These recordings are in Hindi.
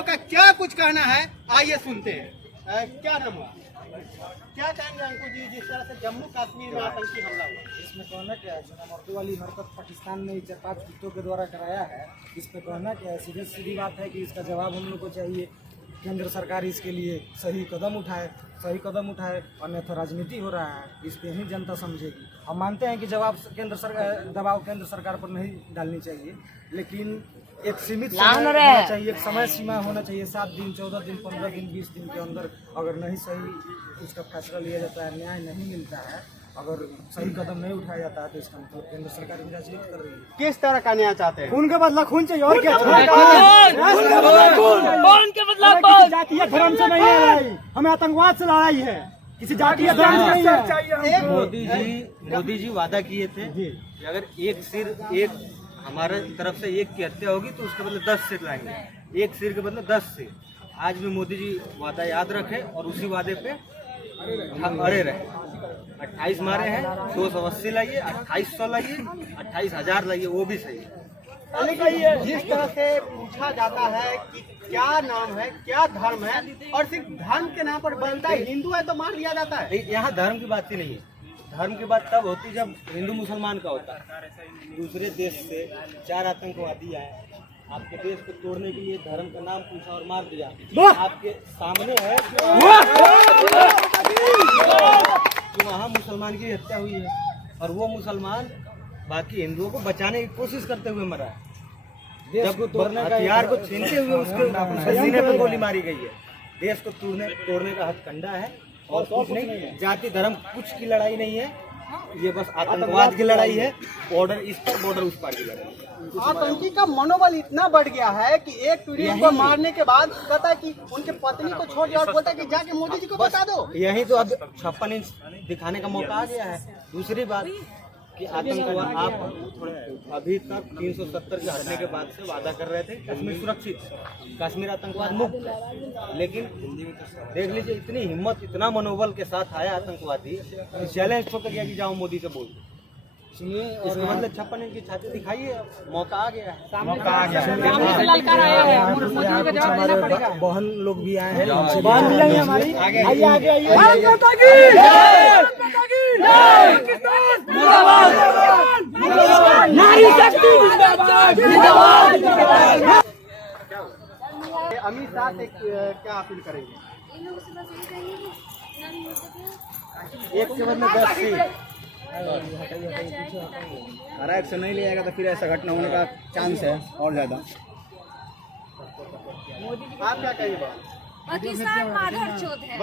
लोगों का क्या कुछ कहना है, आइए सुनते हैं। क्या नाम हुआ, क्या कहेंगे अंकुर जी, जिस तरह से जम्मू कश्मीर में आतंकी हमला हुआ, इसमें कहना क्या है? जो मर्दू वाली हरकत पाकिस्तान ने 4-5 कुत्तों के द्वारा कराया है, इस पे कहना क्या है? सीधी बात है कि इसका जवाब हम लोग को चाहिए। केंद्र सरकार इसके लिए सही कदम उठाए, अन्यथा राजनीति हो रहा है, इस पे ही जनता समझेगी। हम मानते हैं कि दबाव केंद्र सरकार पर नहीं डालनी चाहिए, लेकिन एक सीमित समय होना चाहिए, एक समय सीमा होना चाहिए। 7 दिन, 14 दिन, 15 दिन, 20 दिन के अंदर अगर नहीं सही उसका फैसला लिया जाता है, न्याय नहीं मिलता है, अगर सही कदम नहीं उठाया जाता है, तो इसका मतलब केंद्र सरकार भी राजनीति कर रही है। किस तरह का न्याय चाहते हैं? खून का बदला खून चाहिए, और क्या? जातीय धर्म से नहीं है लड़ाई, हमें आतंकवाद से लड़ाई है, किसी जातीय धर्म से नहीं है। मोदी जी वादा किए थे कि अगर एक सिर, एक हमारे तरफ से एक की हत्या होगी तो उसके बदले 10 सिर लाएंगे, एक सिर के बदले 10 सिर। आज भी मोदी जी वादा याद रखे और उसी वादे पे अड़े रहे। 28 मारे हैं, 280 लाइए, 2800 लाइए, 28,000 लाइए, वो भी सही है। जिस तरह से पूछा जाता है कि क्या नाम है, क्या धर्म है, और सिर्फ धर्म के नाम पर बनता है, हिंदू है तो मार लिया जाता है। यहाँ धर्म की बात ही नहीं है। धर्म की बात तब होती जब हिंदू मुसलमान का होता है। दूसरे देश से 4 आतंकवादी आए, आपके देश को तोड़ने के लिए धर्म का नाम पूछा और मार दिया। आपके सामने है कि वहाँ मुसलमान की हत्या हुई है और वो मुसलमान बाकी हिंदुओं को बचाने की कोशिश करते हुए मरा है। जब हथियार को छीनते हुए उसके सीने पे गोली मारी गई है। देश को तोड़ने का हथकंडा है और कुछ नहीं। जाति धर्म कुछ की लड़ाई नहीं है, ये बस आतंकवाद की लड़ाई है। बॉर्डर इस पर, बॉर्डर उस पार की लड़ाई है। आतंकी का मनोबल इतना बढ़ गया है कि एक पीढ़ी को मारने के बाद कहता है कि उनके पत्नी को छोड़ दिया और बोलता है कि जाके मोदी जी को बता दो। यही तो अब 56 इंच दिखाने का मौका आ गया है। दूसरी बात कि आतंकवाद, आप अभी तक 370 के हटने के बाद से वादा कर रहे थे कश्मीर सुरक्षित, कश्मीर आतंकवाद मुक्त, लेकिन देख लीजिए इतनी हिम्मत, इतना मनोबल के साथ आया आतंकवादी, चैलेंज छोड़ गया कि जाओ मोदी से बोल। सुनिए, इसके बदले 56 इंच की छाती दिखाइए, मौका आ गया है। मौका आ गया है। बहन लोग भी आए हैं, बहन भी आई है हमारी। अमित शाह से क्या अपील करेंगे? एक के बदले 10 सीट। हरा एक्शन नहीं लिया तो फिर ऐसा घटना होने का चांस है और ज्यादा। आप क्या कहेंगे? पाकिस्तान माधरचोद है।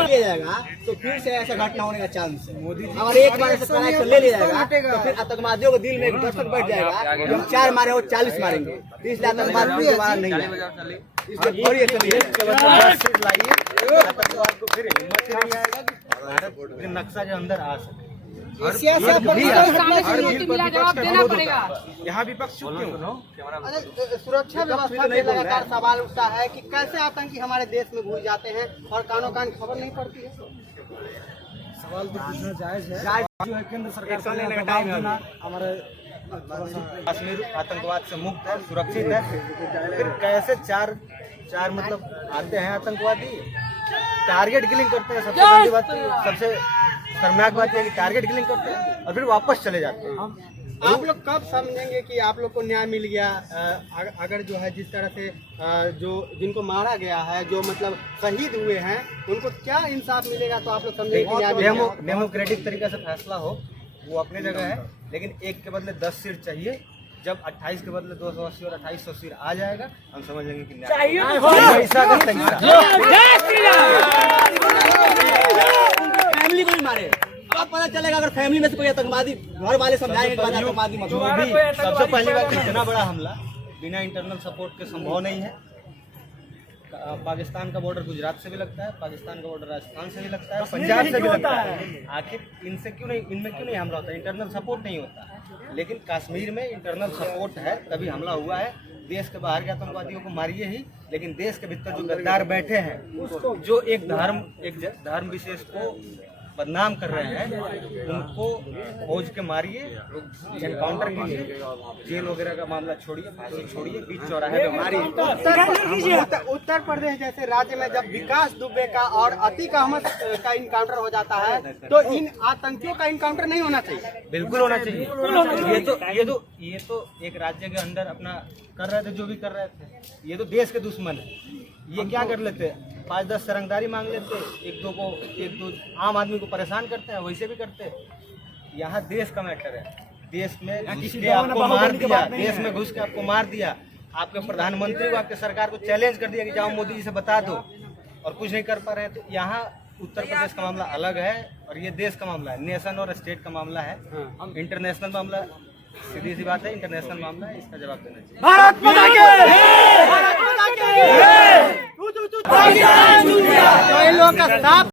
लिया जाएगा तो फिर से ऐसा घटना होने का चांस है। मोदी जी अगर एक बार ऐसा एक्शन ले लिया जाएगा तो फिर आतंकवादियों के दिल में एक दहशत बैठ जाएगा कि हम 4 मारे और 40 मारेंगे, इसलिए आतंकवाद दोबारा नहीं आएगा। इसलिए बड़ी एक्शन लाइए, आतंकवाद को फिर हिम्मत ही नहीं आएगा कि भारत के नक्शा के अंदर आ सके। यहाँ विपक्ष चुप क्यों? सुरक्षा व्यवस्था पे लगातार सवाल उठता है कि कैसे आतंकी हमारे देश में घुस जाते हैं और कानों कान खबर नहीं पड़ती है। सवाल तो पूछना जायज है, जो है केंद्र सरकार को लेने का टाइम है। हमारे कश्मीर आतंकवाद से मुक्त है, सुरक्षित है, फिर कैसे चार मतलब आते हैं आतंकवादी, टारगेट किलिंग करते हैं। सबसे बड़ी बात, सबसे शर्मनाक बात है कि टारगेट किलिंग करते हैं और फिर वापस चले जाते हैं। आप लोग कब समझेंगे कि आप लोग को न्याय मिल गया? अगर जो है जिस तरह से जो जिनको मारा गया है, जो मतलब शहीद हुए हैं, उनको क्या इंसाफ मिलेगा तो आप लोग समझेंगे कि न्याय मिल गया? डेमोक्रेटिक तरीके से फैसला हो, वो अपनी जगह है, लेकिन एक के बदले 10 सीट चाहिए। जब 28 के बदले 280 और 2800 सीट आ जाएगा, हम समझेंगे कि फैमिली को भी मारे। अब पता चलेगा अगर फैमिली में से कोई आतंकवादी, घर वाले समझाएंगे कि आतंकवादी मत। सबसे पहली बात, इतना बड़ा हमला बिना इंटरनल सपोर्ट के संभव नहीं है। पाकिस्तान का बॉर्डर गुजरात से भी लगता है, पाकिस्तान का बॉर्डर राजस्थान से भी लगता है, पंजाब से भी लगता है। आखिर इनसे क्यों नहीं, इनमें क्यों नहीं हमला होता? इंटरनल सपोर्ट नहीं होता। लेकिन कश्मीर में इंटरनल सपोर्ट है, तभी हमला हुआ है। देश के बाहर के आतंकवादियों को मारिए ही, लेकिन देश के भीतर जो गद्दार बैठे हैं, जो एक धर्म विशेष को बदनाम कर रहे हैं उनको खोज के मारिए, एनकाउंटर कीजिए, जेल वगैरह का मामला छोड़िए, फांसी छोड़िए, बीच चौराहे पे मारिए। उत्तर प्रदेश जैसे राज्य में जब विकास दुबे का और अतीक अहमद का इनकाउंटर हो जाता है तो इन आतंकियों का इनकाउंटर नहीं होना चाहिए। बिल्कुल होना चाहिए। ये तो एक राज्य के अंदर अपना कर रहे थे, जो भी कर रहे थे। ये तो देश के दुश्मन है। ये क्या कर लेते हैं, 5-10 सरंगदारी मांग लेते, एक दो आम आदमी को परेशान करते हैं, वैसे भी करते हैं। यहाँ देश का मैटर है। देश में घुस के आपको मार दिया, देश में घुस के आपको मार दिया, आपके प्रधानमंत्री को, आपके सरकार को चैलेंज कर दिया कि जाओ मोदी जी से बता दो, और कुछ नहीं कर पा रहे हैं। तो यहाँ उत्तर प्रदेश का मामला अलग है और ये देश का मामला है, नेशन और स्टेट का मामला है, इंटरनेशनल मामला। सीधी सी बात है, इंटरनेशनल मामला है, इसका जवाब देना चाहिए। भारत माता की जय! तो इन लोगों का साफ